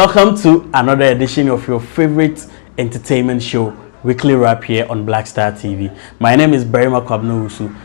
Welcome to another edition of your favorite entertainment show, Weekly Wrap here on Blackstar TV. My name is Berima Kwabno.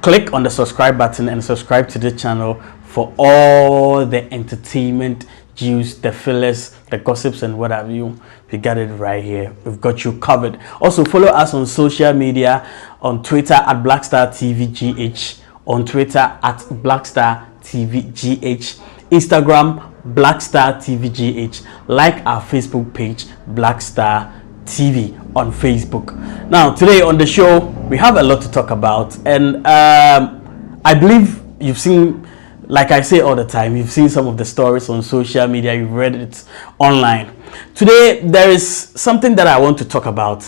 Click on the subscribe button and subscribe to the channel for all the entertainment juice, the fillers, the gossips and what have you. We got it right here. We've got you covered. Also follow us on social media, on Twitter at Blackstar TV GH, on Twitter at Blackstar TV GH, Instagram Blackstar TV GH, like our Facebook page Blackstar TV on Facebook. Now today on the show we have a lot to talk about, and I believe you've seen, like I say all the time, you've seen some of the stories on social media, you've read it online. Today there is something that I want to talk about.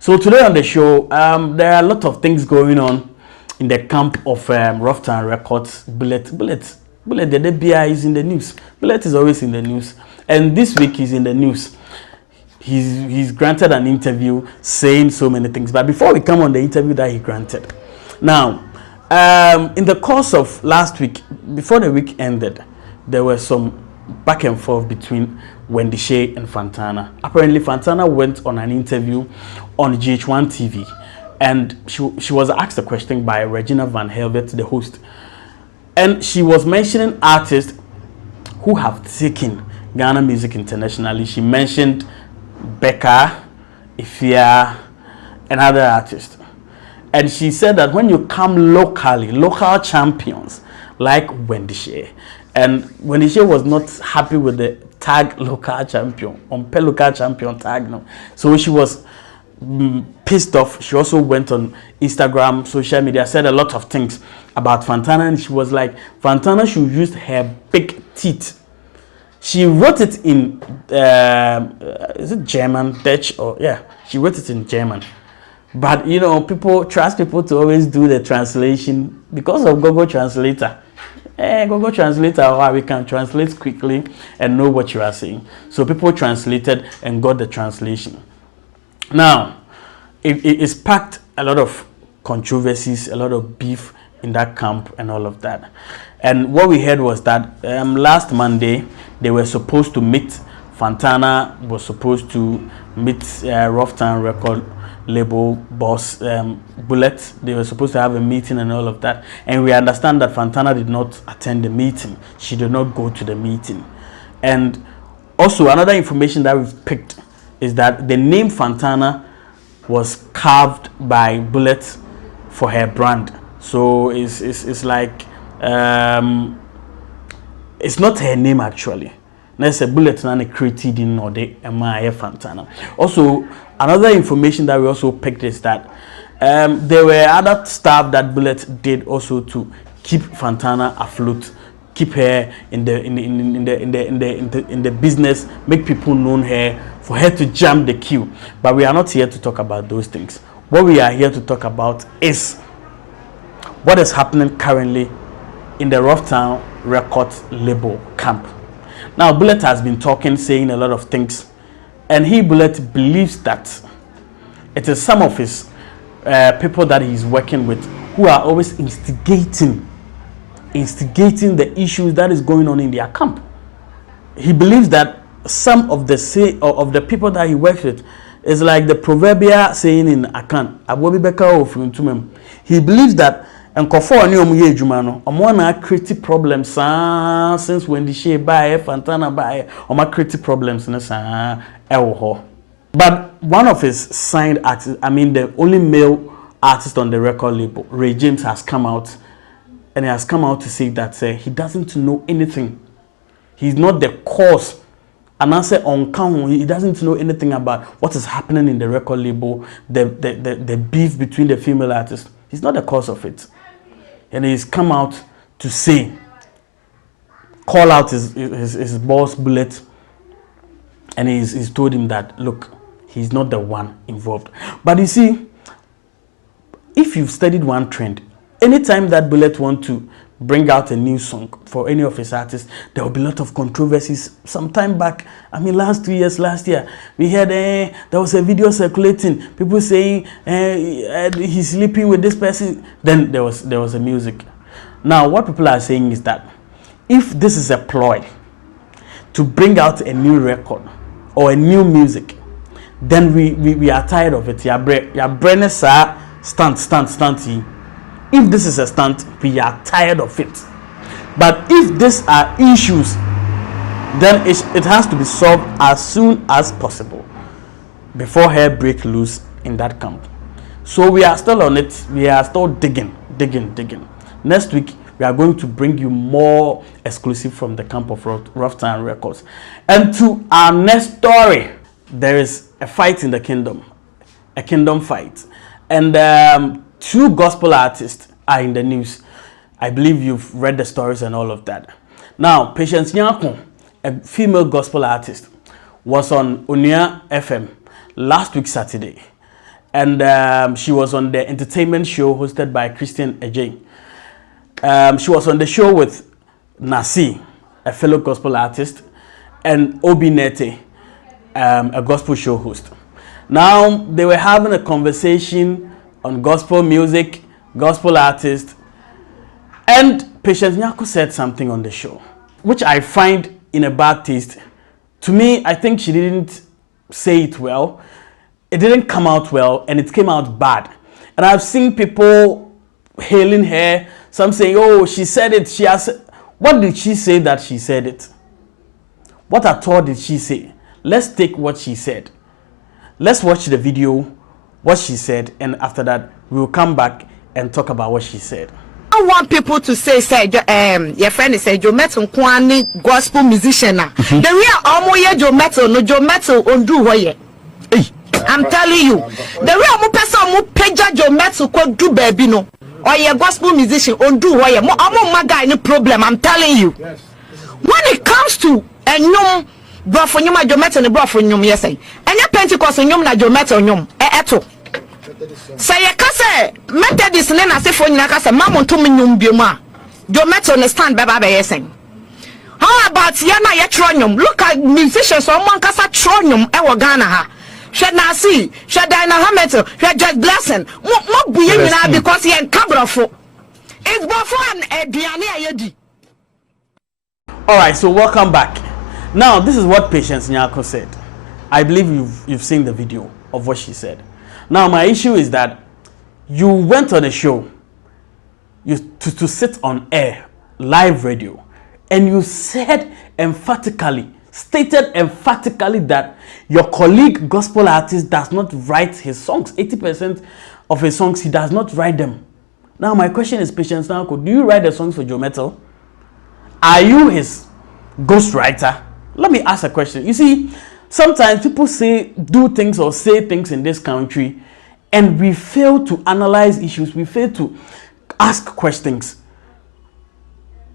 So today on the show there are a lot of things going on in the camp of RuffTown Records. Bullet, the DBI is in the news. Bullet is always in the news, and this week he's in the news. He's granted an interview saying so many things. But before we come on the interview that he granted, now in the course of last week, before the week ended, there was some back and forth between Wendy Shea and Fantana. Apparently Fantana went on an interview on GH1 TV, and she was asked a question by Regina Van Helvet, the host, and she was mentioning artists who have taken Ghana music internationally. She mentioned Becca, Ifia, and other artists. And she said that when you come locally, local champions like Wendy Shea, and Wendy Shea was not happy with the tag local champion, local champion tag, no. So she was pissed off. She also went on Instagram, social media, said a lot of things about Fantana, and she was like, Fantana should use her big teeth. She wrote it in is it German, Dutch, or yeah, she wrote it in German. But you know, people trust people to always do the translation because of Google Translator. Google Translator, how we can translate quickly and know what you are saying. So people translated and got the translation. Now, it sparked a lot of controversies, a lot of beef in that camp and all of that. And what we heard was that last Monday they were supposed to meet. Fantana was supposed to meet RuffTown record label boss Bullet. They were supposed to have a meeting and all of that. And we understand that Fantana did not attend the meeting. She did not go to the meeting. And also another information that we've picked is that the name Fantana was carved by Bullet for her brand. So it's like it's not her name actually. There's a Bullet and created in or the MIA Fantana. Also, another information that we also picked is that there were other stuff that Bullet did also to keep Fantana afloat, keep her in the business, make people know her, for her to jump the queue. But we are not here to talk about those things. What we are here to talk about is what is happening currently in the RuffTown Records label camp. Now, Bullet has been talking, saying a lot of things, and Bullet believes that it is some of his people that he's working with who are always instigating the issues that is going on in their camp. He believes that some of the people that he works with is like the proverbial saying in Akan, he believes that and kofo ani omu ye adwuma no omo na create problems since when the Shea buy Fantana buy omo create problems na ewo ho. But one of his signed artists, I mean the only male artist on the record label, Ray James, has come out, and he has come out to say that he doesn't know anything. He's not the cause. And I say on count, he doesn't know anything about what is happening in the record label, the beef between the female artists. He's not the cause of it. And he's come out to say, call out his boss Bullet, and he's told him that, look, he's not the one involved. But you see, if you've studied one trend, anytime that Bullet want to bring out a new song for any of his artists, there will be a lot of controversies. Some time back, I mean last year, we heard there was a video circulating, people saying he's sleeping with this person. Then there was a music. Now what people are saying is that if this is a ploy to bring out a new record or a new music, then we are tired of it. Your brain is stunt. If this is a stunt, we are tired of it. But if these are issues, then it has to be solved as soon as possible before hell break loose in that camp. So we are still on it. We are still digging. Next week, we are going to bring you more exclusive from the camp of RuffTown Records. And to our next story, there is a fight in the kingdom, a kingdom fight. And 2 gospel artists are in the news. I believe you've read the stories and all of that. Now, Patience Nyarko, a female gospel artist, was on Onia FM last week Saturday. And she was on the entertainment show hosted by Christian Ejay. She was on the show with Nasi, a fellow gospel artist, and Obi Nete, a gospel show host. Now, they were having a conversation on gospel music, gospel artists, and Patience Nyarko said something on the show, which I find in a bad taste. To me, I think she didn't say it well. It didn't come out well, and it came out bad. And I've seen people hailing her, some saying, oh, she said it. She has. What did she say that she said it? What at all did she say? Let's take what she said. Let's watch the video, what she said, and after that, we'll come back and talk about what she said. I want people to say, your friend is Joe Mettle, Kwani, gospel musician. The real Joe Mettle, no Joe Mettle, undo way. I'm telling you, the real person who peja Joe Mettle could do baby no. Or your gospel musician undo way. I'm my guy, no problem. I'm telling you. Yes. When it comes to a new bro for you, my Joe Mettle, and bro for you, yes, and your Pentecost and you, na Joe Mettle, you, eto. Say ya kase Methodist ne na se fo nyina kase mamon to menyum bioma Joe Mettle understand baba be yesen. How about ya na ye tronyum? Look at musicians so man kasa tronyum e wo Ghana ha. Hwe na see, hwe Dina Hamilton, hwe just blessing. Mo buye nyina because ye nkabrofo. It's bofo an aduane ayedi. All right, so welcome back. Now, this is what Patience Nyarko said. I believe you've seen the video of what she said. Now, my issue is that you went on a show to sit on air, live radio, and you said stated emphatically that your colleague gospel artist does not write his songs. 80% of his songs, he does not write them. Now, my question is, Patience Nyarko, do you write the songs for Joe Mettle? Are you his ghostwriter? Let me ask a question. You see, sometimes people do things or say things in this country, and we fail to analyze issues. We fail to ask questions.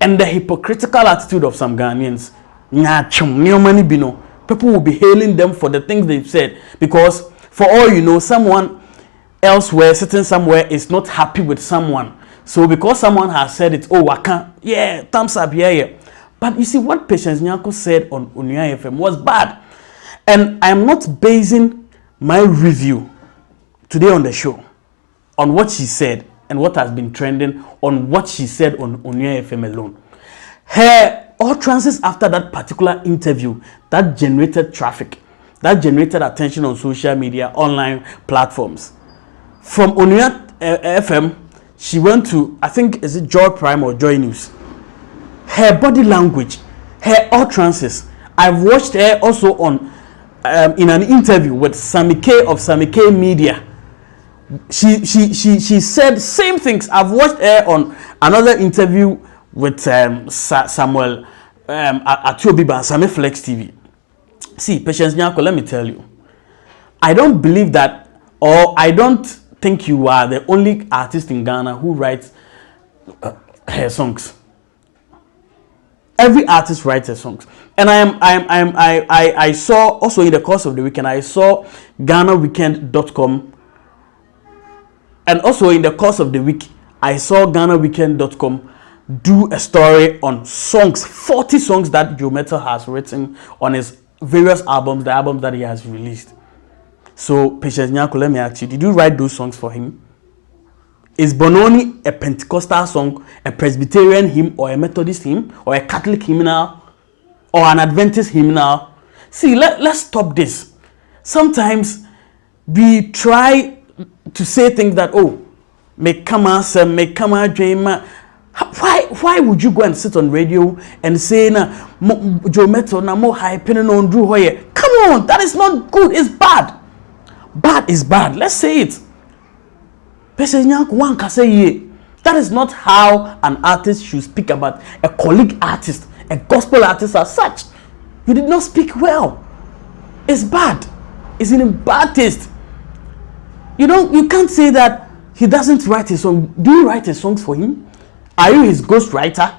And the hypocritical attitude of some Ghanaians, people will be hailing them for the things they've said. Because for all you know, someone elsewhere, sitting somewhere, is not happy with someone. So because someone has said it, oh, I can't, yeah, thumbs up, yeah. But you see, what Patience Nyarko said on Onia FM was bad. And I'm not basing my review today on the show on what she said and what has been trending on what she said on Onia FM alone. Her utterances after that particular interview that generated traffic, that generated attention on social media, online platforms. From Onia FM, she went to, I think, is it Joy Prime or Joy News? Her body language, her utterances. I've watched her also on in an interview with Sammy K of Sammy K Media. She said same things. I've watched her on another interview with Samuel Atiobiba, Sammy Flex TV. See, Patience Nyarko, let me tell you, I don't believe that, or I don't think you are the only artist in Ghana who writes her songs. Every artist writes her songs, and I saw also in the course of the weekend, I saw GhanaWeekend.com, and also in the course of the week, I saw GhanaWeekend.com do a story on songs, 40 songs that Joe Mettle has written on his various albums, the albums that he has released. So, Patience Nyarko, let me ask you, did you write those songs for him? Is Bononi a Pentecostal song, a Presbyterian hymn, or a Methodist hymn, or a Catholic hymnal, or an Adventist hymnal. See, let's stop this. Sometimes we try to say things that, oh, make come dream. Why would you go and sit on radio and say na Joe Mettle na more hyping on Drew Hoyer? Come on, that is not good. It's bad. Bad is bad. Let's say it. That is not how an artist should speak about a colleague artist, a gospel artist as such. You did not speak well. It's bad. It's in bad taste. You can't say that he doesn't write his song. Do you write his songs for him? Are you his ghostwriter?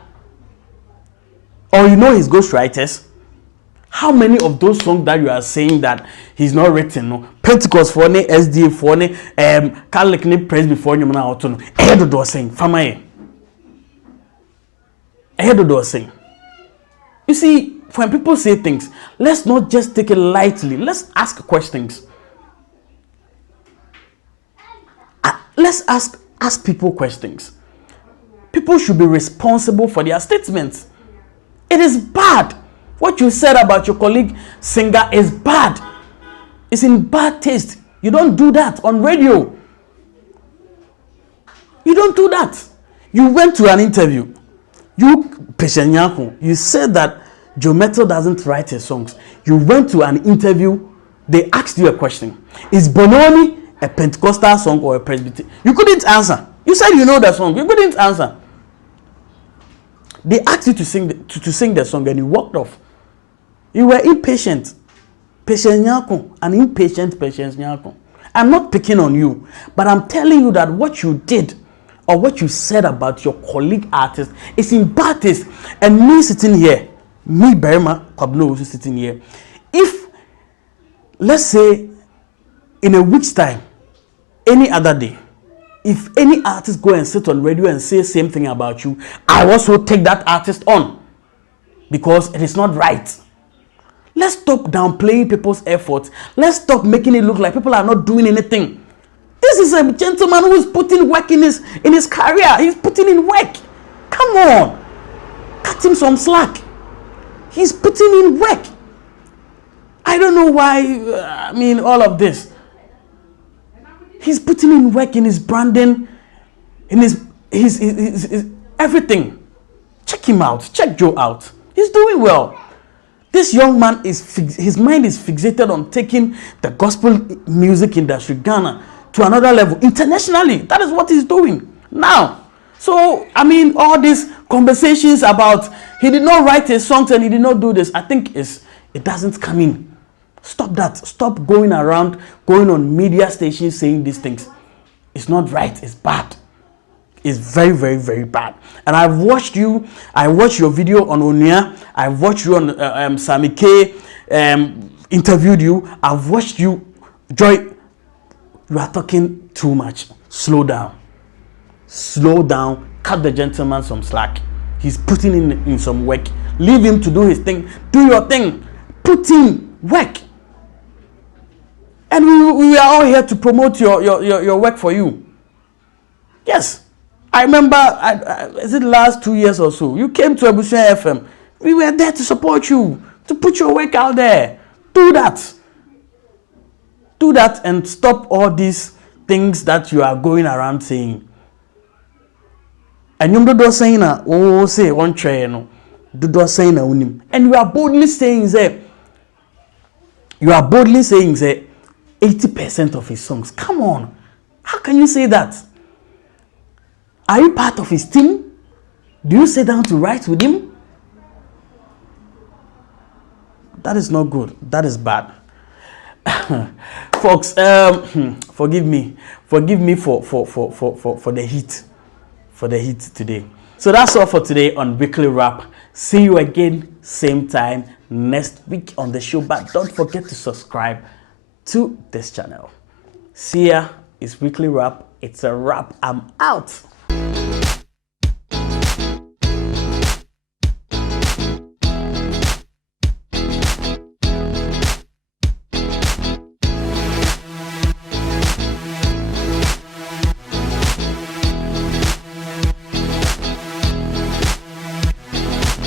Or you know his ghostwriters? How many of those songs that you are saying that he's not written, no? Pentecost for ne, SDA for ne, Catholic ne, praise before you na auto, ahead of door saying, Famaye. Ahead of door saying. You see, when people say things, let's not just take it lightly. Let's ask questions. Let's ask people questions. People should be responsible for their statements. It is bad. What you said about your colleague singer is bad. It's in bad taste. You don't do that on radio. You don't do that. You went to an interview. You, Patience Nyarko, you said that Joe Mettle doesn't write his songs. You went to an interview. They asked you a question. Is Bononi a Pentecostal song or a Presbyterian? You couldn't answer. You said you know the song. You couldn't answer. They asked you to sing the song and you walked off. You were impatient. Patience Nyarko, an impatient Patience Nyarko. I'm not picking on you, but I'm telling you that what you did or what you said about your colleague artist is in bad taste. And me sitting here, me Berima Kwabno also sitting here, if, let's say, in a week's time, any other day, if any artist go and sit on radio and say same thing about you, I also take that artist on because it is not right. Let's stop downplaying people's efforts. Let's stop making it look like people are not doing anything. This is a gentleman who is putting work in his career. He's putting in work. Come on. Cut him some slack. He's putting in work. I don't know why, all of this. He's putting in work in his branding, in his everything. Check him out. Check Joe out. He's doing well. This young man his mind is fixated on taking the gospel music industry, Ghana, to another level internationally. That is what he's doing now. So, all these conversations about he did not write his songs and he did not do this, I think it doesn't come in. Stop that. Stop going around, going on media stations saying these things. It's not right. It's bad. It's very, very, very bad. And I've watched you. I watched your video on Onia. I've watched you on Sammy K. Interviewed you. I've watched you. Joy, you are talking too much. Slow down. Slow down. Cut the gentleman some slack. He's putting in some work. Leave him to do his thing. Do your thing. Put in work. And we are all here to promote your work for you. Yes. I remember, is it last 2 years or so? You came to Abusia FM. We were there to support you, to put your work out there. Do that. Do that and stop all these things that you are going around saying. And you do saying say one tray no. Do saying unim. And you are boldly saying that. You are boldly saying that 80% of his songs. Come on. How can you say that? Are you part of his team? Do you sit down to write with him? That is not good. That is bad. Folks, forgive me. Forgive me for the heat. For the heat today. So that's all for today on Weekly Wrap. See you again, same time next week on the show. But don't forget to subscribe to this channel. See ya. It's Weekly Wrap. It's a wrap. I'm out.